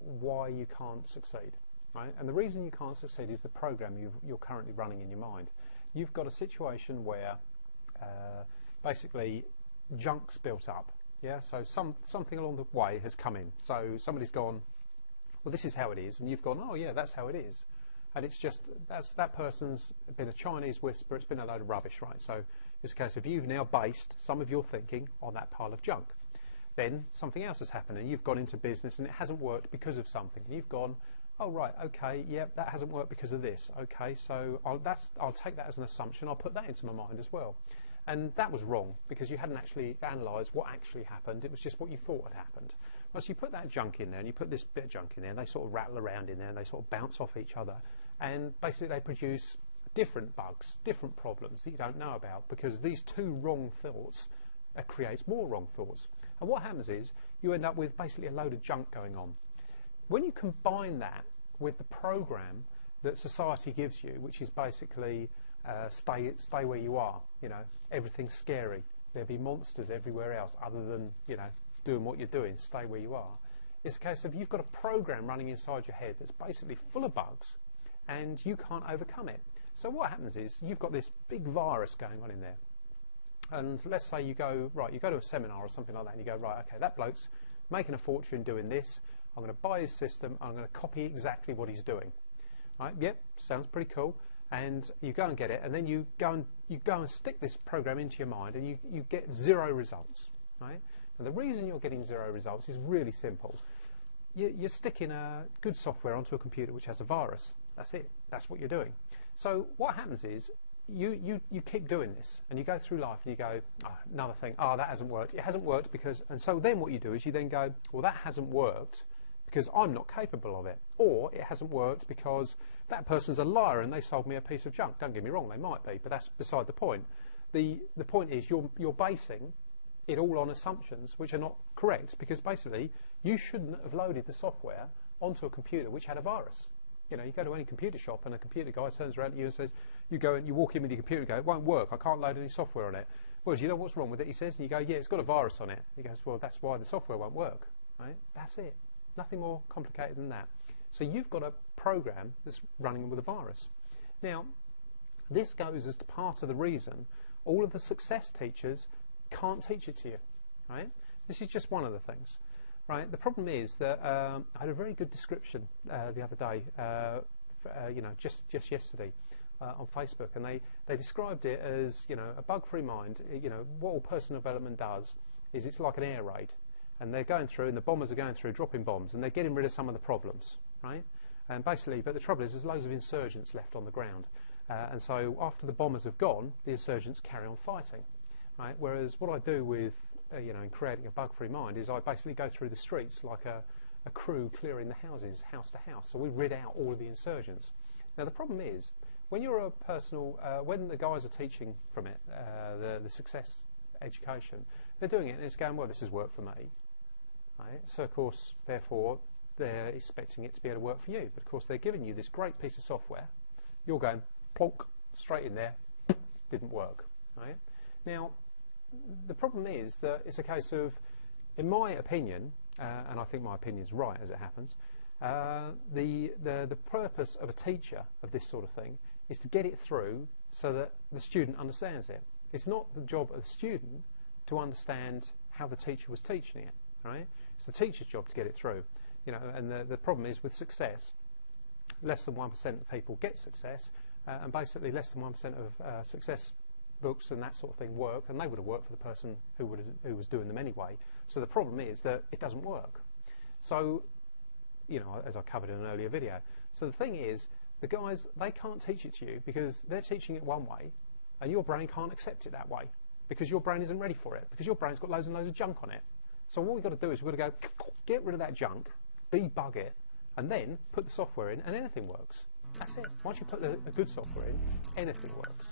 why you can't succeed, right? And the reason you can't succeed is the program you're currently running in your mind. You've got a situation where basically junk's built up, yeah? So something along the way has come in. So somebody's gone, well, this is how it is, and you've gone, oh yeah, that's how it is. And it's just, that person's been a Chinese whisper, it's been a load of rubbish, right? So it's a case of you've now based some of your thinking on that pile of junk. Then something else has happened and you've gone into business and it hasn't worked because of something. And you've gone, oh right, okay, yeah, that hasn't worked because of this. Okay, so I'll take that as an assumption, I'll put that into my mind as well. And that was wrong because you hadn't actually analysed what actually happened, it was just what you thought had happened. Well, so you put that junk in there and you put this bit of junk in there and they sort of rattle around in there and they sort of bounce off each other. And basically they produce different bugs, different problems that you don't know about because these two wrong thoughts creates more wrong thoughts. And what happens is you end up with basically a load of junk going on. When you combine that with the program that society gives you, which is basically stay where you are, you know, everything's scary, there'll be monsters everywhere else other than, you know, doing what you're doing, stay where you are. It's a case of you've got a program running inside your head that's basically full of bugs and you can't overcome it. So what happens is you've got this big virus going on in there. And let's say you go to a seminar or something like that and you go, right, okay, that bloke's making a fortune doing this, I'm going to buy his system, I'm going to copy exactly what he's doing. Right, yep, sounds pretty cool. And you go and get it and then you go and stick this program into your mind and you get 0 results. Right? And the reason you're getting 0 results is really simple. You're sticking a good software onto a computer which has a virus. That's it. That's what you're doing. So what happens is you keep doing this and you go through life and you go, oh, another thing, oh, that hasn't worked. It hasn't worked because, and so then what you do is you then go, well, that hasn't worked because I'm not capable of it. Or it hasn't worked because that person's a liar and they sold me a piece of junk. Don't get me wrong, they might be, but that's beside the point. The point is you're basing it all on assumptions which are not correct because basically you shouldn't have loaded the software onto a computer which had a virus. You know, you go to any computer shop and a computer guy turns around to you and says, you go and you walk in with your computer and go, it won't work, I can't load any software on it. Well, do you know what's wrong with it? He says, and you go, yeah, it's got a virus on it. He goes, well, that's why the software won't work. Right? That's it. Nothing more complicated than that. So you've got a program that's running with a virus. Now, this goes as part of the reason all of the success teachers can't teach it to you. Right? This is just one of the things. Right. The problem is that I had a very good description the other day, you know, just yesterday on Facebook, and they described it as, you know, a bug-free mind. You know, what all personal development does is it's like an air raid, and they're going through, and the bombers are going through, dropping bombs, and they're getting rid of some of the problems, right? And basically, but the trouble is, there's loads of insurgents left on the ground, and so after the bombers have gone, the insurgents carry on fighting. Right? Whereas what I do with, you know, in creating a bug-free mind is I basically go through the streets like a crew clearing the houses, house to house. So we rid out all of the insurgents. Now the problem is, when you're a personal, when the guys are teaching from it, the success education, they're doing it and it's going, well, this has worked for me. Right? So of course, therefore, they're expecting it to be able to work for you. But of course, they're giving you this great piece of software. You're going, plonk, straight in there, didn't work. Right? Now, the problem is that it's a case of, in my opinion, and I think my opinion's right as it happens, the purpose of a teacher of this sort of thing is to get it through so that the student understands it. It's not the job of the student to understand how the teacher was teaching it, right? It's the teacher's job to get it through. You know, and the problem is with success, less than 1% of people get success, and basically less than 1% of success books and that sort of thing work, and they would have worked for the person who was doing them anyway. So the problem is that it doesn't work. So, you know, as I covered in an earlier video. So the thing is, the guys, they can't teach it to you because they're teaching it one way, and your brain can't accept it that way because your brain isn't ready for it, because your brain's got loads and loads of junk on it. So what we've got to do is we've got to go, get rid of that junk, debug it, and then put the software in, and anything works. That's it. Once you put a good software in, anything works.